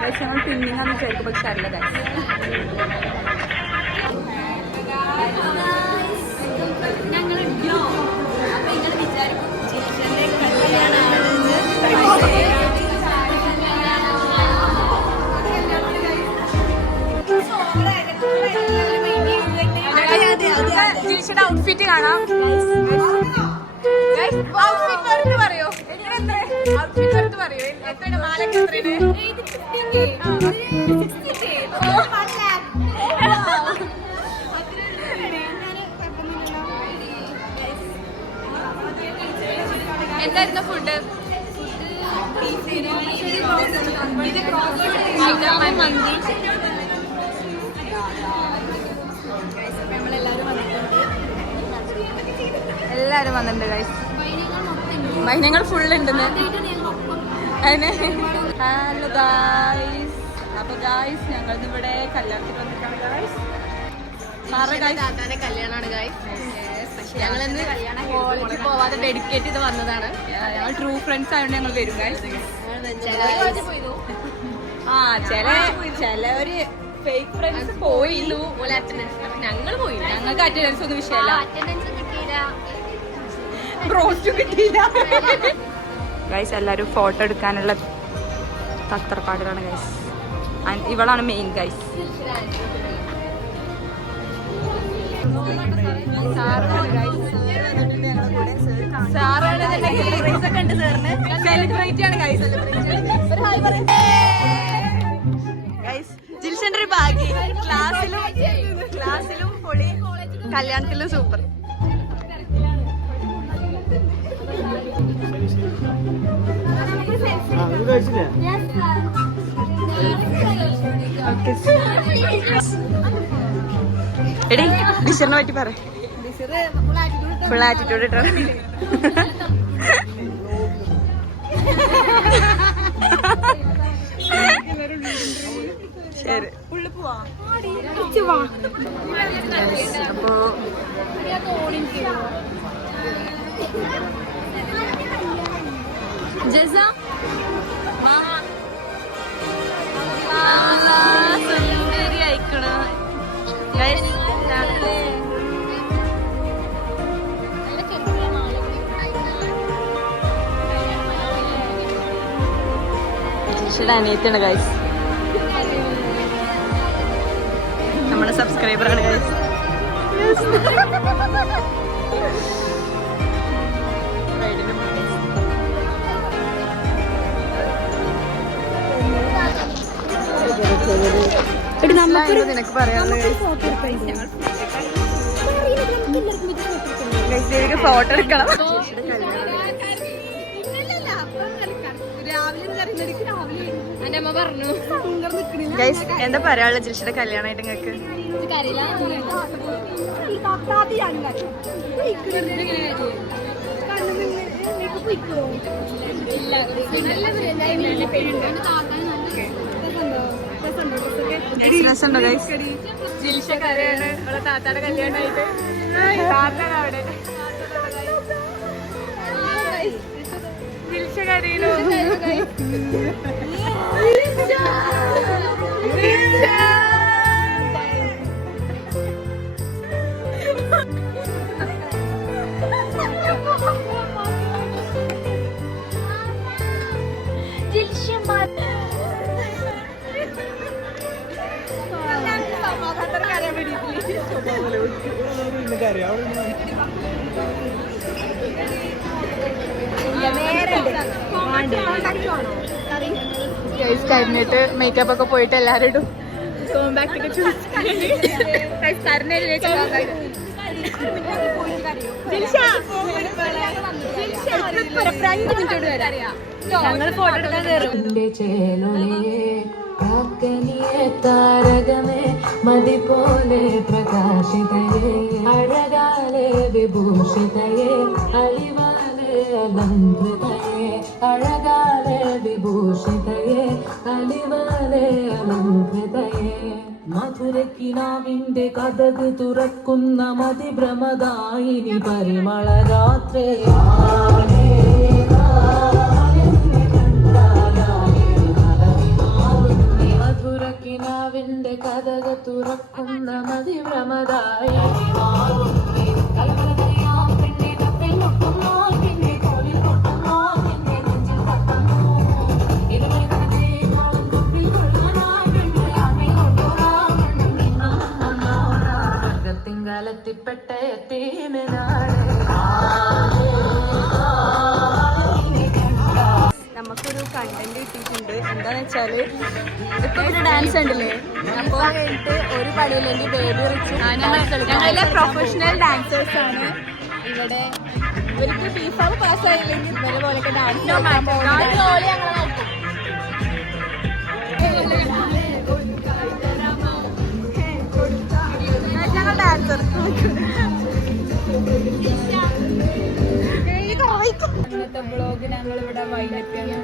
പക്ഷെ ഞങ്ങൾ തിന്നിങ്ങാന്ന് വിചാരിക്കും, പക്ഷെ അല്ല ഗൈസ്. ജിൽഷയുടെ ഔട്ട്ഫിറ്റ് കാണാം. ഔട്ട്ഫിറ്റ് വെറുതെ പറയോ, ഔട്ട്ഫിറ്റ് വെറുതെ പറയോ, എത്രയാണ് മാലക്ക് എത്രയാണ്? എന്തായിരുന്നു ഫുഡ്? എല്ലാരും വന്നിട്ടുണ്ട് ഗൈസ്. മൈനങ്ങൾ ഫുള്ള് ഉണ്ടെന്ന്. Hello guys. അപ്പൊ ഗൈസ് ഞങ്ങൾ ഇവിടെ കല്യാണത്തിന് വന്നിട്ടാണ് ഗൈസ്. കല്യാണമാണ് ഗൈസ്. ഞങ്ങളിന്ന് കോളേജിൽ പോവാതെ ഡെഡിക്കേറ്റ് ചെയ്ത് വന്നതാണ്. ഞങ്ങൾ ട്രൂ ഫ്രണ്ട്സ് ആയതുകൊണ്ട് ഞങ്ങൾ വരും ഗൈസ്. ആ ചിലവര് ഫേക്ക് ഫ്രണ്ട്സ് പോയില്ലു. ഞങ്ങൾ പോയി. ഞങ്ങൾക്ക് അറ്റൻഡൻസ് ഒന്നും വിഷയമല്ല. അറ്റൻഡൻസ് കിട്ടിയില്ല, ബ്രോസ്റ്റ് കിട്ടിയില്ല ഗൈസ്. എല്ലാരും ഫോട്ടോ എടുക്കാനുള്ള തത്രപ്പാടുകളാണ് ഗൈസ്. ഇവളാണ് മെയിൻ ഗൈസ്. സെലിബ്രേറ്റ് ആണ് ഗൈസ്. ജിൽഷന്റെ ഒരു ഭാഗ്യം. ക്ലാസ്സിലും പൊളി, കല്യാണത്തിലും സൂപ്പർ. എടി ഡിഷറിനെ പറ്റി പറ. ഫുൾ ആറ്റിറ്റ്യൂഡ് ഇട്ടോ. ശരി അപ്പോ ജസ സുന്ദരി അയക്കണ അനിയത്തിയാണ് ഗൈസ്. നമ്മുടെ സബ്സ്ക്രൈബറാണ് ഗൈസ്. നിനക്ക് പറയാനുള്ളത് ഫോട്ടോ എടുക്കണം. ഗൈസ് എന്താ പറയാനുള്ള ജിൽഷയുടെ കല്യാണമായിട്ട് നിങ്ങൾക്ക്? രസമുണ്ടോ ഗൈസ്? ജിൽഷ കരയാണ് അവളെ താത്താടെ കല്യാണമായിട്ട്. താത്താണ് അവിടെ. ജിൽഷ കരയിലോ? കഴിഞ്ഞിട്ട് മേക്കപ്പ് ഒക്കെ പോയിട്ട് എല്ലാരും ഇടും. ഞങ്ങൾ ഫോട്ടോ എടുക്കാൻ കയറും. താരകമേ മതി പോലെ പ്രകാശിതയേ അഴകാലെ വിഭൂഷിതയേ അലിവാലെ അലങ്കൃതയേ അഴകാലെ വിഭൂഷിതയേ അലിവാലെ അലങ്കൃതയേ മധുരക്കിനാവിന്റെ കഥക് തുറക്കുന്ന മതിഭ്രമദായിനി പരിമള രാത്രി പരിമളരായി മാറുന്നേ. കലകലകലയാം പെണ്ണെ തപ്പിൽ മുട്ടുന്നു, പിന്നെ കോലിൽ കൊട്ടുന്നു, പിന്നെ നെഞ്ചിൽ തട്ടുന്നു. ഇതുവഴി കടന്നേ കോലം തുപ്പിൽ കൊള്ളാനായി പെണ്ണെ ആമേ കൊണ്ടുപോകാം പെണ്ണും നിന്നും നന്നോടാം. വർഗത്തിങ്കാലത്തിപ്പെട്ട എത്തീമിനാണ് നമുക്കൊരു കണ്ടന്റ് കിട്ടിയിട്ടുണ്ട്. എന്താന്ന് വെച്ചാല് ഇപ്പൊ ഒരു ഡാൻസ് ഉണ്ടല്ലേ, അപ്പോൾ കഴിഞ്ഞിട്ട് ഒരു പണിയില്ലെങ്കിൽ ബേബി റിച്ച് ഞങ്ങളിലെ പ്രൊഫഷണൽ ഡാൻസേഴ്സ് ആണ് ഇവിടെ. ഇവർക്ക് ഫീഫാവ് പാസ്സായില്ലെങ്കിൽ ഇവരെ പോലെയൊക്കെ ഡാൻസ് ഞങ്ങൾ ഡാൻസർ. ഇന്നത്തെ ബ്ലോഗ് ഞങ്ങൾ ഇവിടെ വൈകിട്ടാണ്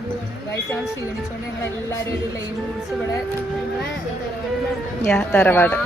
വൈകിട്ടാണ് ക്ഷീണിച്ചുകൊണ്ട് ഞങ്ങൾ എല്ലാവരും ഒരു ലൈവ് കുറിച്ച് ഇവിടെ തറവാട്